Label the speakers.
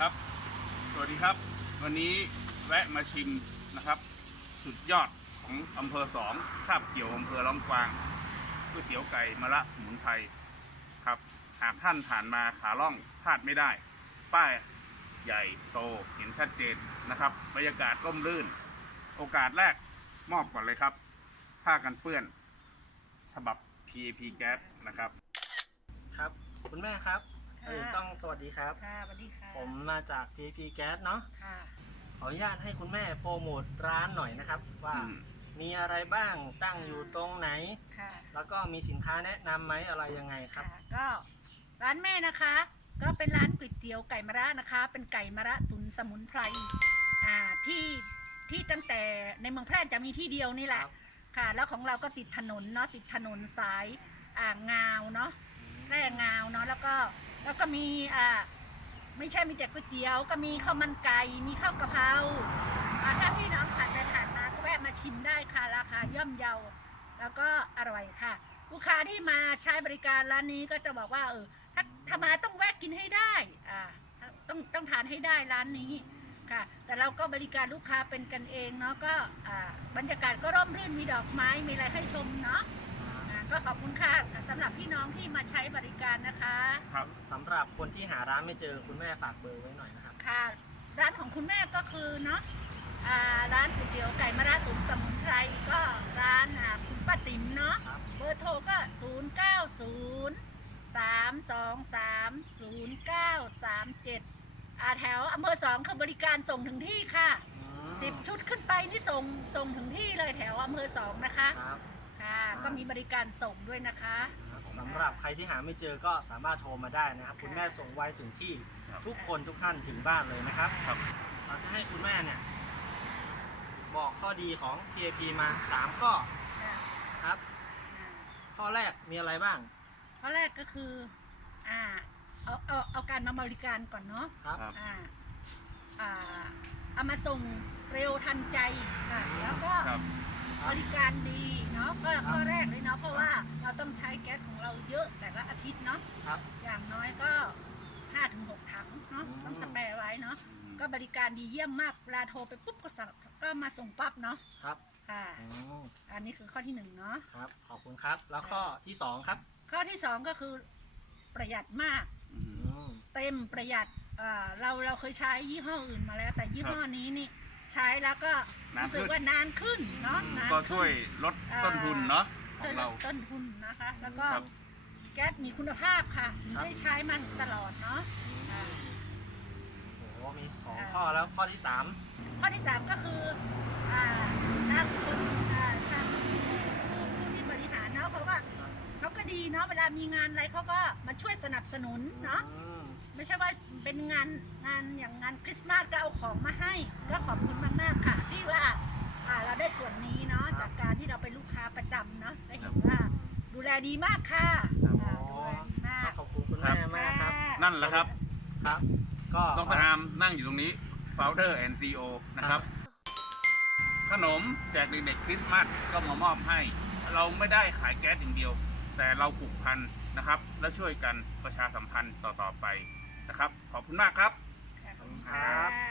Speaker 1: ครับ สวัสดีครับ วันนี้แวะมาชิมนะครับ สุดยอดของอำเภอสองคาบเกี่ยวอำเภอลำกวางก๋วยเตี๋ยวไก่มะระสมุนไพรครับ หากท่านผ่านมาขาล่องพลาดไม่ได้ ป้ายใหญ่โตเห็นชัดเจนนะครับ บรรยากาศร่มรื่น โอกาสแรกมอบก่อนเลยครับ ผ้ากันเปื้อน ฉบับ PAP Gas นะครับ
Speaker 2: ครับ คุณแม่ครับ
Speaker 3: ค่ะ
Speaker 2: เออต้องสวัสดีครับ
Speaker 3: ค่ะสวัสดีค่ะ
Speaker 2: ผมมาจาก PP Gas เนาะ
Speaker 3: ค่ะ
Speaker 2: ขออนุญาตให้คุณแม่โปรโมทร้านหน่อยนะครับ ว่า
Speaker 1: อืม
Speaker 2: มีอะไรบ้างตั้งอยู่ตรงไหน
Speaker 3: ค่ะ
Speaker 2: แล้วก็มีสินค้าแนะนำไหมอะไรยังไงครับ
Speaker 3: ค่ะ ก็ร้านแม่นะคะ ก็เป็นร้านก๋วยเตี๋ยวไก่มะระนะคะ เป็นไก่มะระตุนสมุนไพร อ่า ที่ ที่ตั้งแต่ในเมืองแพร่จะมีที่เดียวนี่แหละ
Speaker 2: ครับ
Speaker 3: ค่ะ แล้วของเราก็ติดถนนเนาะ ติดถนนสาย อ่างาวเนาะ แร่งาวเนาะ แล้วก็ แล้วก็มีอ่าไม่ใช่มีแต่ก๋วยเตี๋ยวก็มีข้าวมันไก่มีข้าวกะเพราอ่าถ้าพี่น้องผ่านไปผ่านมาก็แวะมาชิมได้ค่ะราคาย่อมเยา แล้วก็อร่อยค่ะ ลูกค้าที่มาใช้บริการร้านนี้ก็จะบอกว่าเออถ้าถ้ามาต้องแวะกินให้ได้อ่าต้องต้องทานให้ได้ร้านนี้ค่ะ แต่เราก็บริการลูกค้าเป็นกันเองเนาะก็อ่าบรรยากาศก็ร่มรื่นมีดอกไม้มีอะไรให้ชมเนาะก็ขอบคุณค่ะสำหรับพี่น้องที่ ใช้บริการนะคะ
Speaker 1: ครับ
Speaker 2: สำหรับคนที่หาร้านไม่เจอคุณแม่ฝากเบอร์ไว้หน่อยนะครับ
Speaker 3: ค่ะ ร้านของคุณแม่ก็คือเนาะอ่าร้านก๋วยเตี๋ยวไก่มะระตุ๋นสมุนไพรก็ร้านอ่าคุณป้าติ๋มเนาะ
Speaker 2: ครับ
Speaker 3: เบอร์โทรก็ 0 9 0 3 2 3 0 9 3 7อ่าแถวอำเภอสองคือบริการส่งถึงที่ค่ะ
Speaker 2: อืม
Speaker 3: 10 ชุดขึ้นไปนี่ส่งส่งถึงที่เลยแถวอำเภอสองนะคะ
Speaker 2: ครับ
Speaker 3: ค่ะ ก็มีบริการส่งด้วยนะคะ
Speaker 2: ครับสำหรับใครที่หาไม่เจอก็สามารถโทรมาได้นะครับ คุณแม่ส่งไวถึงที่
Speaker 1: ครับ
Speaker 2: ทุกคนทุกท่านถึงบ้านเลยนะครับ
Speaker 1: ครับ
Speaker 2: เราจะให้คุณแม่เนี่ยบอกข้อดีของ PAP มา 3 ข้อ
Speaker 3: ค่ะ
Speaker 2: ครับ
Speaker 3: อ่า
Speaker 2: ข้อแรกมีอะไรบ้าง
Speaker 3: ข้อแรกก็คือ อ่า เอาเอาเอาการมาบริการก่อนเนาะ
Speaker 2: ครับ
Speaker 1: ครับ
Speaker 3: อ่า อ่า เอามาส่งเร็วทันใจค่ะ แล้วก็
Speaker 1: ครับ
Speaker 3: บริการดีเนาะ ก็ข้อแรกเลยเนาะเพราะว่าเราต้องใช้แก๊สของเราเยอะแต่ละอาทิตย์เนาะ
Speaker 2: ครับ
Speaker 3: อย่างน้อยก็5ถึง6ถังเนาะ
Speaker 2: อืม
Speaker 3: ต้องสแปรไว้เนาะก็บริการดีเยี่ยมมากเวลาโทรไปปุ๊บก็สั่งก็มาส่งปั๊บเนาะ
Speaker 2: ครับ
Speaker 3: ค่ะ
Speaker 2: อืม
Speaker 3: อันนี้คือข้อที่หนึ่งเนาะ
Speaker 2: ครับขอบคุณครับ แล้วข้อที่2ครับ
Speaker 3: ข้อที่สองก็คือประหยัดมาก
Speaker 1: อืม
Speaker 2: อืม
Speaker 3: เต็มประหยัดอ่าเราเราเคยใช้ยี่ห้ออื่นมาแล้ว แต่ยี่ห้อนี้นี่ ใช้แล้วก็
Speaker 1: นาน
Speaker 3: รู้สึก
Speaker 1: ขึ้น
Speaker 3: ว่านานขึ้นเนาะนาน
Speaker 1: ก็
Speaker 3: ขึ้น
Speaker 1: ช่วยลดต้นทุนเนาะข
Speaker 3: ช่
Speaker 1: อ
Speaker 3: วย
Speaker 1: ง
Speaker 3: ล
Speaker 1: เรา
Speaker 3: ดต้นทุนนะคะ แล้วก็
Speaker 1: ครับ
Speaker 3: แก๊สมีคุณภาพค่ะถึงได้ใช้มันตลอดเนาะอ่า
Speaker 2: โอ้โหมี2
Speaker 3: อ่า
Speaker 2: ข้อแล้วข้อที่
Speaker 3: ข้อที่สามก็คืออ่าทางคนอ่าทางผู้ผู้ที่บริหารเนาะเขาก็เขาก็ดีเนาะเวลามีงานอะไรเขาก็มาช่วยส นับสนุน
Speaker 2: 3
Speaker 3: เนาะ
Speaker 2: อืม
Speaker 3: ไม่ใช่ว่าเป็นงานงานอย่างงานคริสต์มาสก็เอาของมาให้ ก็ขอบคุณมากๆค่ะ ที่ว่าอ่าเราได้ส่วนนี้เนาะ
Speaker 2: ครับ
Speaker 3: จากการที่เราเป็นลูกค้าประจำเนาะได้เห็นว่าดูแลดีมากค่ะ
Speaker 2: ครับ
Speaker 3: อ่าดูแลดีมาก
Speaker 2: ขอบคุณคุณแม่มากครับ
Speaker 1: นั่นแหละครับ
Speaker 2: ครับ ก็
Speaker 1: ดรอาร์มนั่งอยู่ตรงนี้ founder and CEO นะครับ ขนมแจกเด็กๆคริสต์มาสก็มามอบให้ เราไม่ได้ขายแก๊สอย่างเดียว แต่เราผูกพันนะครับ และช่วยกันประชาสัมพันธ์ต่อๆไปนะครับ ขอบคุณมากครับ
Speaker 3: ขอบคุณ
Speaker 2: ครั
Speaker 3: ค่ะ
Speaker 2: บ